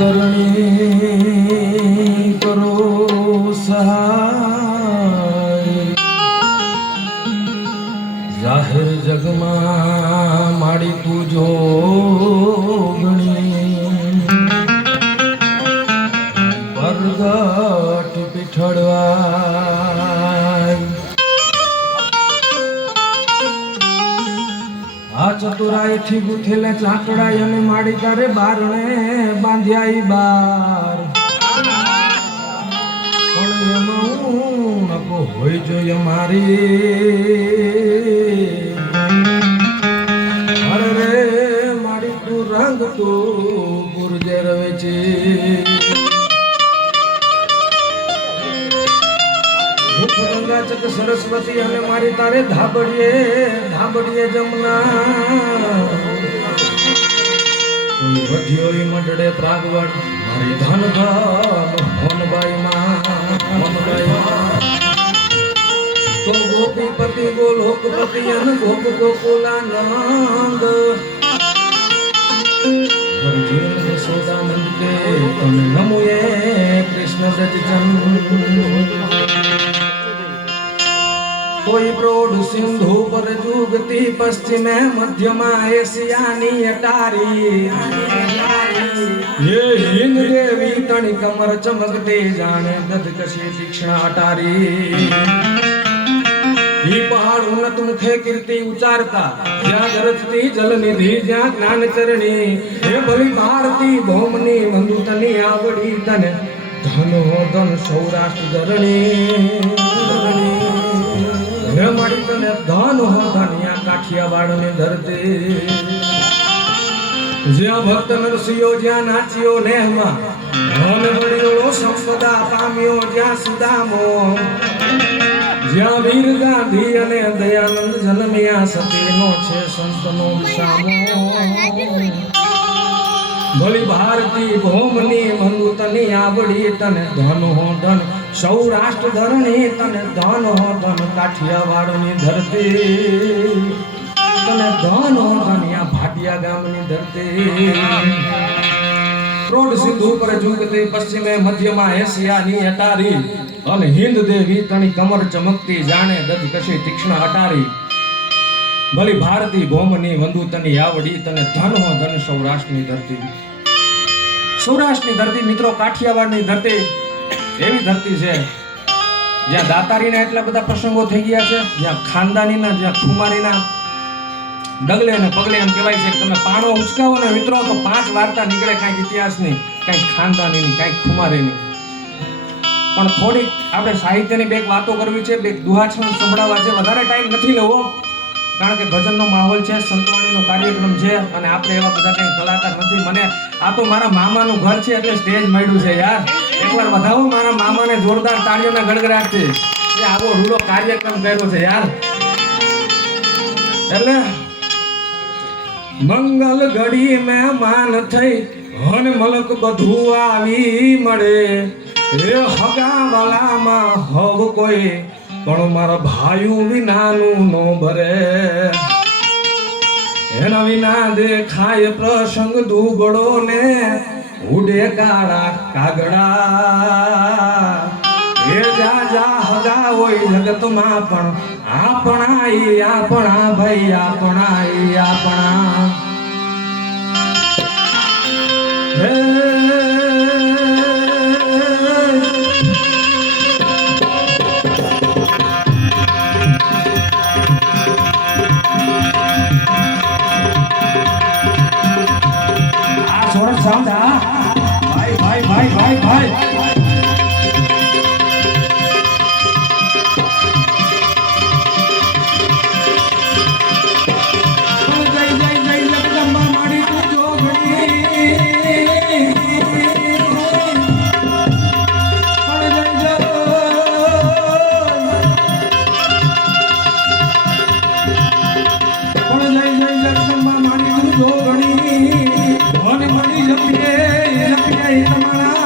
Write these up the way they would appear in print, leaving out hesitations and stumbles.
કરણી કરો સહાય જાહેર જગમાં માડી તું જો પરગટ પીઠળવાય આ ચતુરાઈથી ગુથેલા ચાકડાય અને માડી તારે બારણે બાંધ્યાઈ બાર પણ એમાં નકો હોય જોઈએ મારી અરે રે માડી તું રંગ તું ગુરજે રવે છે ગંગાચક સરસ્વતી અને મારી તારે ધાબડીએ જમના વધ્યો મડડે પ્રાગવડ મારી ધન હોનબાઈ માં તો ગોપીપતિ ગોલોકપતિ અને ગોપ ગોકુલાનંદ અર્જુન યશોદાનંદ કે તમે નમોએ કૃષ્ણ સચિચંદ कोई प्रोढ़ सिंधु पर जुगती पश्चिमे मध्यमा एशियानी अटारी ये हिंद देवी तणी कमर चमकते जाने दध कशी तीक्ष्ण अटारी ये पहाड़ उन्नत मुखे कीर्ति उचारता ज्યાં ગરજતી જલ નિધિ જ્યાં જ્ઞાન ચરણી હે ભલી ભારતી ભૌમની બંધુતની આવડી તને ધનો ધન સૌરાષ્ટ્ર ધરણી હે માડી તને ધન હો ધનિયા કાઠિયાવાડ ની ધરતી જ્યાં ભક્ત નરસિયો જ્યાં નાચ્યો નેહમાં ધન વડિયો સંપદા પામ્યો જ્યાં સુદામો જ્યાં વીર ગાંધી અને દયાનંદ જન્મ્યા સતીનો છે સંતનો વિસામો ભલી ભારતી ભૌમની મંદુતની આવડી તને ધન હો ધન સૌરાષ્ટ્ર ધરણી તને ધન હો ધન કાઠિયાવાડની ધરતી તને ધન હો ધન યા ભાટિયા ગામની ધરતી પ્રોઢ સિંધુ પર ઝુકતી પશ્ચિમે મધ્યમાં એશિયાની અટારી અને હિન્દ દેવી તણી કમર ચમકતી જાણે દધ કશી તીક્ષ્ણ અટારી ભલી ભારતી ભૌમની વંદુતની આવડી તને ધન હો ધન સૌરાષ્ટ્રની ધરતી સૌરાષ્ટ્રની ધરતી મિત્રો કાઠિયાવાડની ધરતી એવી ધરતી છે જ્યાં દાતારીના એટલા બધા પ્રસંગો થઈ ગયા છે જ્યાં ખાનદાનીના જ્યાં ખુમારીના ડગલે અને પગલે એમ કહેવાય છે કે તમે પાણો ઉચકાવો ને મિત્રો તો 5 વાર્તા નીકળે કાંઈક ઇતિહાસની કાંઈક ખાનદાનીની કાંઈક ખુમારીની પણ થોડીક આપણે સાહિત્યની બે વાતો કરવી છે બે દુહાછણ સંભળાવવા છે વધારે ટાઈમ નથી લેવો કારણ કે ભજનનો માહોલ છે સંતવાણીનો કાર્યક્રમ છે અને આપણે એવા બધા કંઈ કલાકાર નથી મને આ તો મારા મામાનું ઘર છે એટલે સ્ટેજ મળ્યું છે યાર એકવાર વધાવો મારા મામાને જોરદાર તાળીઓના ગડગડાટથી એ આવો રૂડો કાર્યક્રમ કર્યો છે યાર એટલે મંગલ ઘડી મહેમાન થઈ હન મલક બધું આવી મળે એ હગાવાલામાં હવ કોઈ પણ મારા ભાઈઓ વિનાનું નો ભરે એના વિના દેખાય પ્રસંગ દુબળો ને ઉડે કાળા કાગડા એ જા જા હગા હોય જગતમાં પણ આપણા ભાઈ આપણા હે ભાઈ તમારા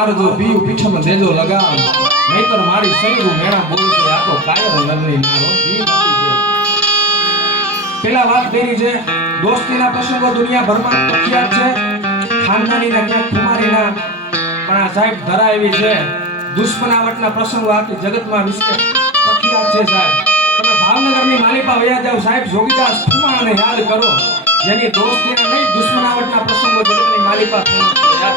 મારજો પીયું પીઠમ દેજો લગામ નહીતર મારી સૈરું મેણા બોલશે આ તો કાયર નરની નારો ઈ નથી છે પેલા વાત કરી છે દોસ્તીના પ્રસંગો દુનિયાભરમાં પ્રખ્યાત છે ખાનદાનીના ક્યાંક કુમારીના પણ આ સાહેબ ધરા એવી છે દુશ્મનાવટના પ્રસંગો આખી જગતમાં વિશ્વ પ્રખ્યાત છે સાહેબ તમે ભાવનગરની માલિપા વયા જાવ સાહેબ જોગીદાસ ઠુમાણને યાદ કરો જેની દોસ્તીના નહીં દુશ્મનાવટના પ્રસંગો જગતની માલિપા ફેમસ છે યાર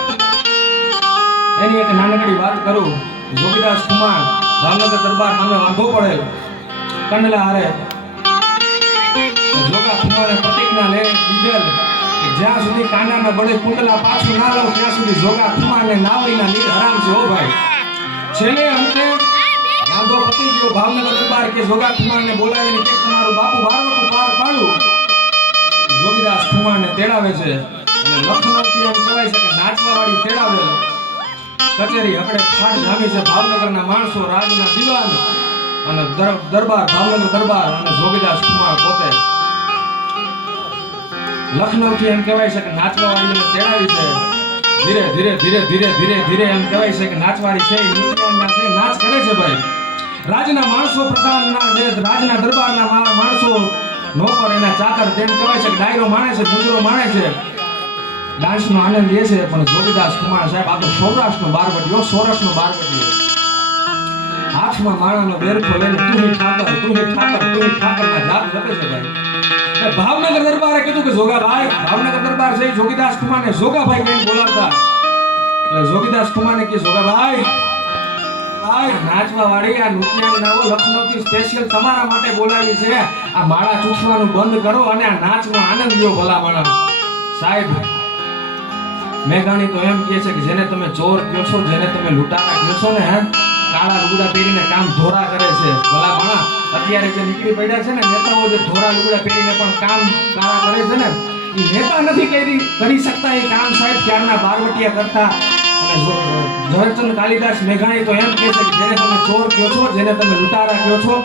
એની એક નાનકડી વાત કરું જોગીદાસ ઠુમાણ ભાવનગર દરબાર સામે વાંધો પડેલ કંડલા હારે જોગા ઠુમાણે પ્રતિજ્ઞા લે દીધેલ જ્યાં સુધી કાંડાના બળે કુંડલા પાછું ના લાવ ત્યાં સુધી જોગા ઠુમાણને નાવડીના નીર હરામ છે ઓ ભાઈ છેલ્લે અંતે વાંધો પતી ગયો ભાવનગર દરબાર કે જોગા ઠુમાણને બોલાવીને કે તમારું બાપુ બારવટું પાર પાડું જોગીદાસ ઠુમાણને તેડાવે છે અને લખનૌથી એમ કહેવાય છે કે નાચવા વાળી તેડાવેલ કચેરી હકડે ઠાઠ જામી છે ભાવનગરના માણસો રાજના દીવાન અને દરબાર ભાવનગર દરબાર અને જોગીદાસ ઠુમાણ પોતે લખનૌથી એમ કહેવાય છે કે નાચવા વાળીને તેડાવી છે ધીરે ધીરે ધીરે ધીરે ધીરે ધીરે એમ કહેવાય છે કે નાચવાળી છે નૃત્યના છે નાચ કરે છે ભાઈ રાજના માણસો પ્રધાનના જે રાજના દરબારના માણસો નોકર એના ચાકર તેમ કહેવાય છે કે ડાયરો માણે છે ગુજરો માણે છે ડાન્સનો આનંદ લે છે પણ જોગીદાસ ઠુમાણ સાહેબ આ તો સૌરાષ્ટ્રનો બારવટીયો સૌરાષ્ટ્રનો બારવટીયો હાથમાં માણાનો બેરખો લઈને તું ઠાકરના જાપ જપે છે ભાઈ ભાવનગર દરબારે કીધું કે જોગાભાઈ ભાવનગર દરબાર છે જોગીદાસ ઠુમાણને જોગાભાઈ કહીને બોલાવતા એટલે જોગીદાસ ઠુમાણને કે જોગાભાઈ નાચવા વાળી આ નૃત્યાંગનાઓ લખનૌથી સ્પેશિયલ તમારા માટે બોલાવી છે આ માળા ચૂસવાનું બંધ કરો અને આ નાચનો આનંદ લ્યો ભલા માણસ સાહેબ મેઘાણી તો એમ કહે છે કે જેને તમે ચોર કહો છો જેને તમે લૂંટારા કહો છો ને કાળા લુગડા પહેરીને કામ ધોરા કરે છે ભલા માણસ અત્યારે જે નીકળી પડ્યા છે ને નેતાઓ જે ધોરા લુગડા પહેરીને પણ કામ કાળા કરે છે ને એ નેતા નથી કરી શકતા એ કામ સાહેબ ત્યારના બારવટિયા કરતા અને ઝવેરચંદ કાલિદાસ મેઘાણી તો એમ કહે છે કે જેને તમે ચોર કહો છો જેને તમે લૂંટારા કહો છો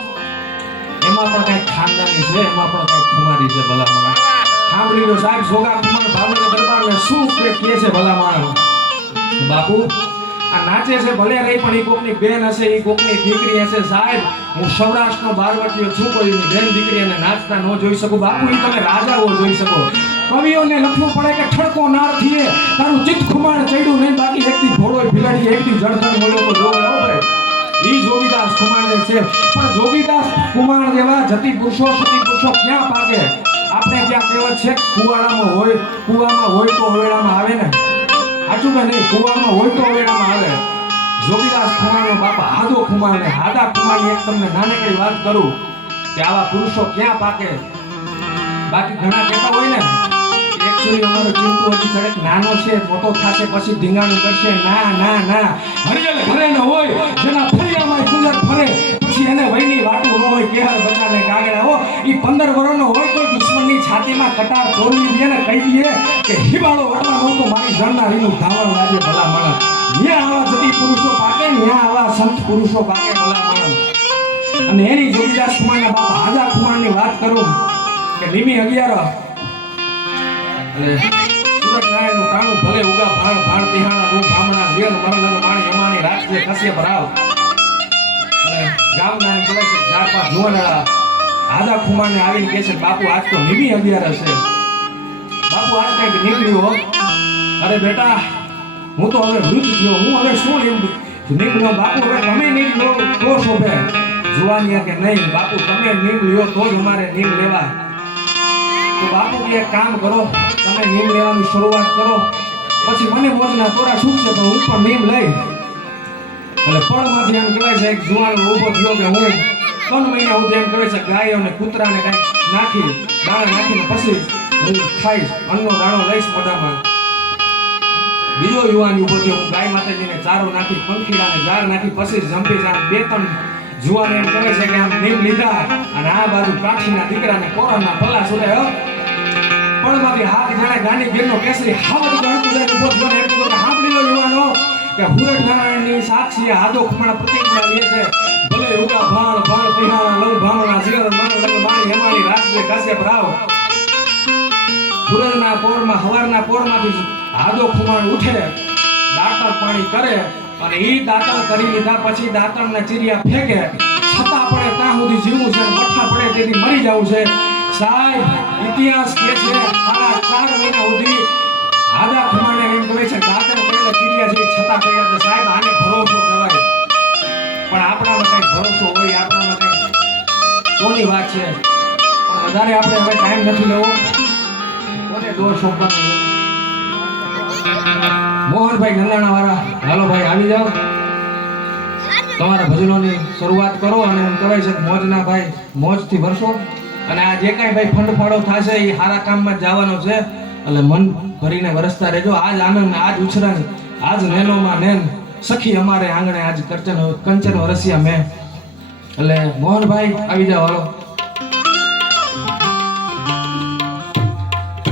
એમાં પણ કંઈક ખાનદાની છે એમાં પણ કંઈક ખુમારી છે ભલા માણસ સાંભળી લો સાહેબ જોગા ઠુમાણ ભાવનગર દરબારને શું કહે છે ભલા માણસ બાપુ આ નાચે છે ભલે રહી પણ ઈ કોકની બેન હશે ઈ કોકની દીકરી હશે સાહેબ હું સૌરાષ્ટ્રનો બારવટીયો છું કોઈની બેન દીકરી અને નાચતા ન જોઈ શકું બાપુ ઈ તમે રાજાઓ જોઈ શકો કવિઓને લખવું પડે કે ઠડકો નાર થીએ તારું ચિત્ત ખુમાણ ચડ્યું નહીં બાકી એકથી ઘોડો ભીલાડી એકથી જળધર મળ્યો તો જોગ આવો ભાઈ ઈ જોગીદાસ કુમાર છે પણ જોગીદાસ કુમાર જેવા જતી પુરુષો સતી પુરુષો ક્યાં પાકે આપણે ત્યાં કહેવત છે કુવામાં હોય તો ઓવેડામાં આવે ને સાચું કે નહીં કુવામાં હોય તો ઓવેડામાં આવે જોગીદાસ કુમારનો બાપા હાદો કુમાર ને હાદા કુમારની એક તમને નાનકડી વાત કરું કે આવા પુરુષો ક્યાં પાકે બાકી ઘણા કહેતા હોય ને એકચ્યુઅલી અમારો ચિંતુ હજી જરાક નાનો છે મોટો થશે પછી ધીંગાણું કરશે ના હરિયલ ઘરે ન હોય જેના ફરિયામાં કુંજર ફરે પછી એને વયની વાટું ન હોય કેહર બચાને કાગડા હો ઈ 15 વર્ષનો હોય તો દુશ્મનની છાતીમાં કટાર તોડી દે ને કહી દે કે હિબાળો વટવા નહોતો મારી જણના રીનું ધાવણ લાગે ભલા માણસ ન્યા આવા જતી પુરુષો પાકે ન્યા આવા સંત પુરુષો પાકે ભલા માણસ અને એની જોગીદાસ કુમારના બાપા હાજા કુમારની વાત કરું કે લીમી 11 એટલે સુરત નારાયણનું કાણું ભલે ઉગા ભાણ તિહાણા રૂપ ભામણા વેલ મરણન માણી યમાની રાજ્ય કશ્યપ રાવ અને ગામના એમ કહેવાય છે ચાર પાંચ જુવાના હાજા કુમારને આવીને કહે છે બાપુ આજ તો લીમી 11 હશે બાપુ આજ કંઈક નીકળ્યો અરે બેટા હું તો હવે વૃદ્ધ થયો હું હવે શું નીકળ્યો બાપુ હવે તમે નીકળ્યો તો શોભે જુવાનિયા કે નહીં બાપુ તમે નીકળ્યો તો જ અમારે નીમ લેવા તો બાપુ એક કામ કરો તમે નીમ લેવાની શરૂઆત કરો પછી મને મોજના તોરા છૂટશે તો હું પણ નીમ લઈ એટલે પડમાંથી એમ કહેવાય છે એક જુવાન ઊભો થયો કે હું 3 મહિના સુધી એમ કહેવાય છે ગાય અને કૂતરાને કંઈક નાખી દાણા નાખીને પછી હું ખાઈશ અન્નનો દાણો લઈશ મોઢામાં બીજો યુવાન ઊભો થયો હું ગાય માતાજીને ચારો નાખી પંખીડાને ઝાર નાખી પછી જંપી જાણ 2-3 જુવાને એમ કહે છે કે આમ નીમ લીધા અને આ બાજુ કાઠીના દીકરાને કોરાના પલ્લા સુડે પડમાંથી હાથ જાણે ગાંડી ગીરનો કેસરી હાવજ ગણતું જાય ઉભો થયો એમ કીધું કે સાંભળી લો યુવાનો કે હુરટ નારાયણની સાક્ષી હાદો ખમણા પ્રતિજ્ઞા લે છે ભલે ઉગા ભાણ તિહાણા લવ ભાવના શિર મન લગ માણી યમાની રાજ્ય કશ્યપ રાવ હુરજના પોરમાં હવારના પોરમાંથી હાદો ખમણ ઉઠે દાંત દાંતણ પાણી કરે અને ઈ દાંતણ કરી લીધા પછી દાંતણના ચીરિયા ફેંકે છતાં પડે ત્યાં સુધી જીવવું છે પઠ્ઠા પડે તેથી મરી જવું છે સાહેબ ઇતિહાસ કે છે સાડા 4 મહિના સુધી આદા ખમાને એમ કહે છે દાંતણ કરેલા ચીરિયા છે છતાં પડ્યા તો સાહેબ આને ભરોસો કહેવાય પણ આપણામાં કઈ ભરોસો હોય આપણામાં કઈ કોની વાત છે પણ વધારે આપણે હવે ટાઈમ નથી લેવો કોને દોર સોંપવાનો મોહનભાઈ નંદાણા વાળા હાલો ભાઈ આવી જાઓ તમારા ભજનોની શરૂઆત કરો અને એમ કહેવાય છે મોજના ભાઈ મોજથી ભરશો અને આ જે કાંઈ ભાઈ ફંડ ફાળો થશે એ સારા કામમાં જ જવાનો છે એટલે મન ભરીને વરસતા રહેજો આજ આનંદ આજ ઉછરાન આજ નેનોમાં નેન સખી અમારે આંગણે આજ કંચન વરસિયા મેં એટલે મોહનભાઈ આવી જાઓ હાલો